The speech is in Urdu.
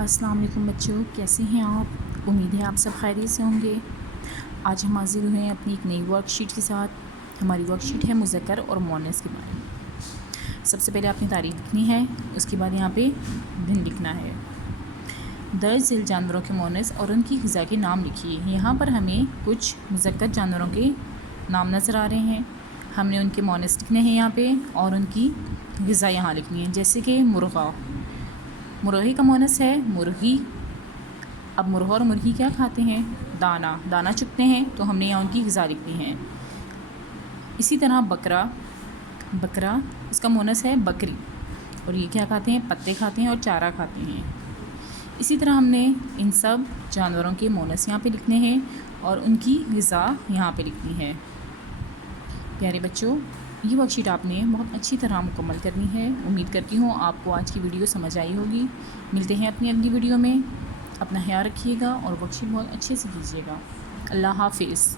السلام علیکم بچوں، کیسے ہیں آپ؟ امید ہے آپ سب خیریت سے ہوں گے۔ آج ہم حاضر ہوئے ہیں اپنی ایک نئی ورک شیٹ کے ساتھ۔ ہماری ورک شیٹ ہے مذکر اور مؤنث کے بارے میں۔ سب سے پہلے آپ نے تعریف لکھنی ہے، اس کے بعد یہاں پہ دن لکھنا ہے۔ درج ذیل جانوروں کے مؤنث اور ان کی غذا کے نام لکھیے۔ یہاں پر ہمیں کچھ مذکر جانوروں کے نام نظر آ رہے ہیں، ہم نے ان کے مؤنث لکھنے ہیں یہاں پہ، اور ان کی غذا یہاں لکھنی ہے۔ جیسے کہ مرغا، مرغی کا مؤنث ہے مرغی۔ اب مرغا اور مرغی کیا کھاتے ہیں؟ دانہ چگتے ہیں، تو ہم نے یہاں ان کی غذا لکھنی ہے۔ اسی طرح بکرا اس کا مؤنث ہے بکری، اور یہ کیا کھاتے ہیں؟ پتے کھاتے ہیں اور چارہ کھاتے ہیں۔ اسی طرح ہم نے ان سب جانوروں کے مؤنث یہاں پہ لکھنے ہیں اور ان کی غذا یہاں پہ لکھنی ہے۔ پیارے بچوں، یہ ورک شیٹ آپ نے بہت اچھی طرح مکمل کرنی ہے۔ امید کرتی ہوں آپ کو آج کی ویڈیو سمجھ آئی ہوگی۔ ملتے ہیں اپنی اگلی ویڈیو میں۔ اپنا خیال رکھیے گا اور ورک شیٹ بہت اچھے سے کیجیے گا۔ اللہ حافظ۔